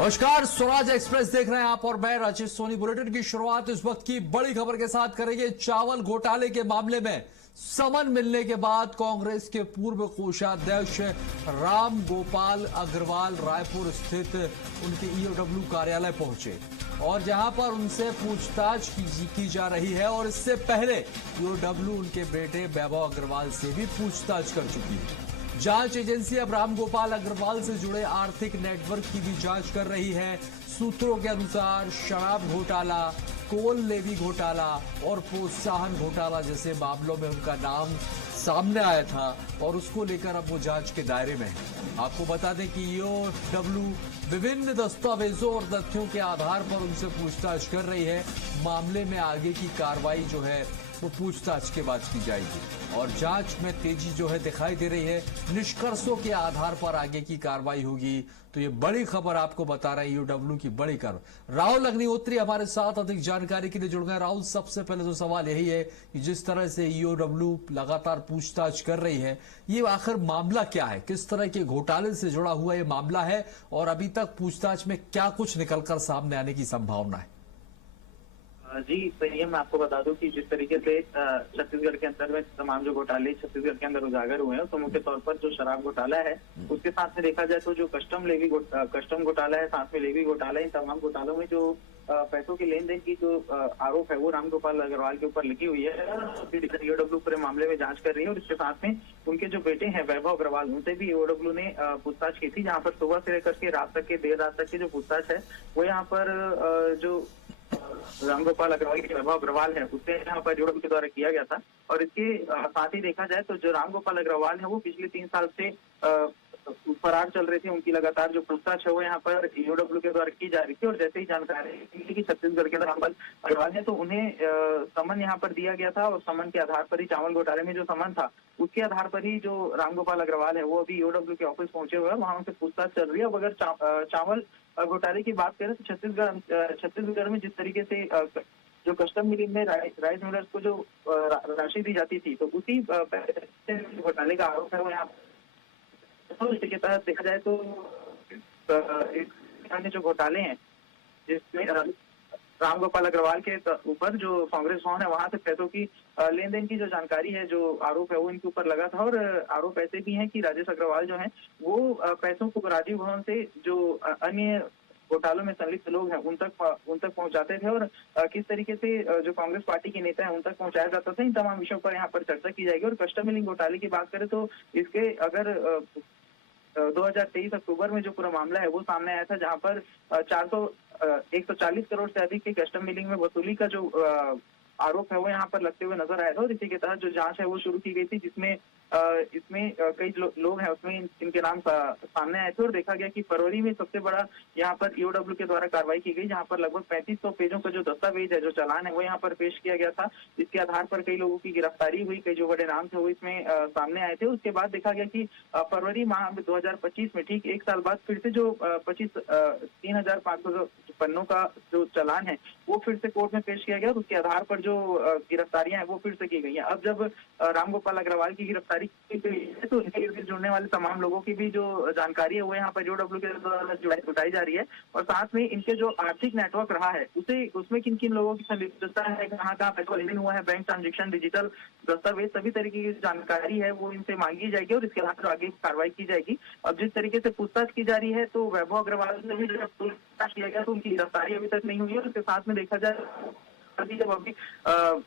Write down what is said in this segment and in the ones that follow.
नमस्कार, स्वराज एक्सप्रेस देख रहे हैं आप और मैं राजेश सोनी। बुलेटिन की शुरुआत इस वक्त की बड़ी खबर के साथ करेंगे। चावल घोटाले के मामले में समन मिलने के बाद कांग्रेस के पूर्व कोषाध्यक्ष राम गोपाल अग्रवाल रायपुर स्थित उनके ईओडब्ल्यू कार्यालय पहुंचे और जहां पर उनसे पूछताछ की जा रही है। और इससे पहले ईओडब्ल्यू उनके बेटे वैभव अग्रवाल से भी पूछताछ कर चुकी है। जांच एजेंसी अब राम गोपाल अग्रवाल से जुड़े आर्थिक नेटवर्क की भी जांच कर रही है। सूत्रों के अनुसार शराब घोटाला, कोल लेवी घोटाला और प्रोत्साहन घोटाला जैसे मामलों में उनका नाम सामने आया था और उसको लेकर अब वो जांच के दायरे में है। आपको बता दें कि ईओडब्ल्यू विभिन्न दस्तावेजों और तथ्यों के आधार पर उनसे पूछताछ कर रही है। मामले में आगे की कार्रवाई जो है वो पूछताछ के बाद की जाएगी और जांच में तेजी जो है दिखाई दे रही है। निष्कर्षों के आधार पर आगे की कार्रवाई होगी। तो ये बड़ी खबर आपको बता रहे हैं, ईओडब्ल्यू की बड़ी खबर। राहुल अग्निहोत्री हमारे साथ अधिक जानकारी के लिए जुड़ गए। राहुल, सबसे पहले तो सवाल यही है कि जिस तरह से ईओडब्ल्यू लगातार पूछताछ कर रही है, ये आखिर मामला क्या है? किस तरह के घोटाले से जुड़ा हुआ ये मामला है और अभी तक पूछताछ में क्या कुछ निकलकर सामने आने की संभावना है? जी सही, मैं आपको बता दूं कि जिस तरीके से छत्तीसगढ़ के अंतर्गत तमाम जो घोटाले छत्तीसगढ़ के अंदर उजागर हुए हैं, तो मुख्य तौर पर जो शराब घोटाला है उसके साथ में देखा जाए तो जो कस्टम घोटाला है, साथ में लेवी घोटाला है, इन तमाम घोटालों में जो पैसों के लेन देन की जो आरोप है वो राम गोपाल अग्रवाल के ऊपर लगी हुई है। ईओडब्ल्यू पूरे मामले में जांच कर रही है और इसके साथ में उनके जो बेटे हैं वैभव अग्रवाल, उनसे भी ईओडब्ल्यू ने पूछताछ की थी, जहाँ पर सुबह से लेकर के रात तक के देर रात तक की जो पूछताछ है वो यहाँ पर जो राम गोपाल अग्रवाल के वैभव अग्रवाल है उससे यहाँ पर ईओडब्ल्यू के द्वारा किया गया था। और इसके साथ ही देखा जाए तो जो राम गोपाल अग्रवाल है वो पिछले 3 साल से फरार चल रहे थे। उनकी लगातार जो पूछताछ है वो यहाँ पर ईओडब्ल्यू के द्वारा की जा रही थी और जैसे ही जानकारी मिली कि छत्तीसगढ़ के राम गोपाल अग्रवाल है तो उन्हें समन यहाँ पर दिया गया था और समन के आधार पर ही चावल घोटाले में जो समन था उसके आधार पर ही जो राम गोपाल अग्रवाल है वो अभी ईओडब्ल्यू के ऑफिस पहुंचे हुए हैं, वहां उनसे पूछताछ चल रही है। अब अगर चावल घोटाले की बात करें तो छत्तीसगढ़ में जिस तरीके से जो कस्टम मिलिंग में राइस मिलर्स को जो राशि दी जाती थी तो उसी घोटाले का आरोप है वो यहाँ के तहत देखा जाए तो जो घोटाले हैं जिसमें राम गोपाल अग्रवाल के ऊपर जो कांग्रेस भवन है वहां से पैसों की लेन देन की जो जानकारी है, जो आरोप है वो इनके ऊपर लगा था। और आरोप ऐसे भी हैं कि राजेश अग्रवाल जो हैं वो पैसों को राजीव भवन से जो अन्य घोटालों में संलिप्त लोग हैं उन तक पहुंचाते थे और किस तरीके से जो कांग्रेस पार्टी के नेता हैं उन तक पहुंचाया जाता था। इन तमाम विषयों पर यहाँ पर चर्चा की जाएगी। और कस्टम मिलिंग घोटाले की बात करें तो इसके अगर 2023 अक्टूबर में जो पूरा मामला है वो सामने आया था, जहां पर 140 करोड़ से अधिक की कस्टम मिलिंग में वसूली का जो आरोप है वो यहाँ पर लगते हुए नजर आया था। और इसी के तहत जो जांच है वो शुरू की गई थी, जिसमें इसमें कई लोग हैं उसमें इनके नाम सामने आए थे। और देखा गया कि फरवरी में सबसे बड़ा यहाँ पर ईओडब्ल्यू के द्वारा कार्रवाई की गई, जहाँ पर लगभग 3500 पेजों का जो दस्तावेज है, जो चालान है वो यहाँ पर पेश किया गया था। इसके आधार पर कई लोगों की गिरफ्तारी हुई, कई जो बड़े नाम थे वो इसमें सामने आए थे। उसके बाद देखा गया कि फरवरी माह 2025 में ठीक 1 साल बाद फिर से जो 3500 पन्नों का जो चालान है वो फिर से कोर्ट में पेश किया गया। उसके आधार पर जो गिरफ्तारियां हैं वो फिर से की गई हैं। अब जब राम गोपाल अग्रवाल की गिरफ्तारी की गई है तो इनके इर्द जुड़ने वाले तमाम लोगों की भी जो जानकारी है वो यहाँ पर ईओडब्ल्यू के द्वारा जुटाई जा रही है। और साथ में इनके जो आर्थिक नेटवर्क रहा है उसमें किन किन लोगों की संलिप्तता है, कहाँ कहाँ पैसा लेन हुआ है, बैंक ट्रांजेक्शन, डिजिटल दस्तावेज, सभी तरीके की जानकारी है वो इनसे मांगी जाएगी और इसके आधार पर आगे कार्रवाई की जाएगी। अब जिस तरीके से पूछताछ की जा रही है तो वैभव अग्रवाल ने भी जब पूछताछ किया गया तो उनकी गिरफ्तारी अभी तक नहीं हुई है। उसके साथ में देखा जाए जब अभी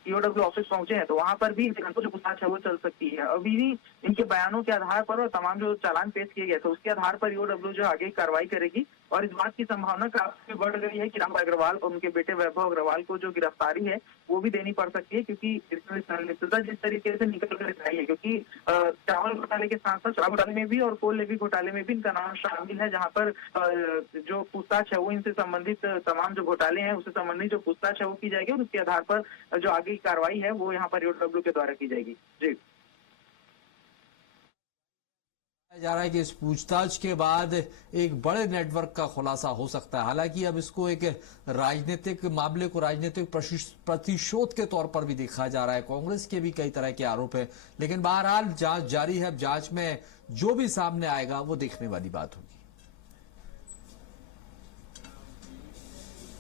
ईओडब्ल्यू ऑफिस पहुंचे हैं तो वहां पर भी इनको जो पूछताछ है वो चल सकती है। अभी भी इनके बयानों के आधार पर और तमाम जो चालान पेश किए गए थे उसके आधार पर ईओडब्ल्यू जो आगे कार्रवाई करेगी। और इस बात की संभावना काफी बढ़ गई है कि राम अग्रवाल और उनके बेटे वैभव अग्रवाल को जो गिरफ्तारी है वो भी देनी पड़ सकती है, क्योंकि इसमें संलिप्तता जिस तरीके से निकल कर आई है, क्योंकि चावल घोटाले के साथ साथ शराब घोटाले में भी और कोल लेवी घोटाले में भी इनका नाम शामिल है, जहां पर जो पूछताछ है वो इनसे संबंधित तमाम जो घोटाले हैं उससे संबंधित जो पूछताछ है वो की जाएगी और उसके आधार पर जो आगे की कार्रवाई है वो यहाँ पर ईओडब्ल्यू के द्वारा की जाएगी। जी जा रहा है कि इस पूछताछ के बाद एक बड़े नेटवर्क का खुलासा हो सकता है। हालांकि अब इसको एक राजनीतिक मामले को राजनीतिक प्रतिशोध के तौर पर भी देखा जा रहा है। कांग्रेस के भी कई तरह के आरोप हैं, लेकिन बहरहाल जांच जारी है। जांच में जो भी सामने आएगा वो देखने वाली बात होगी।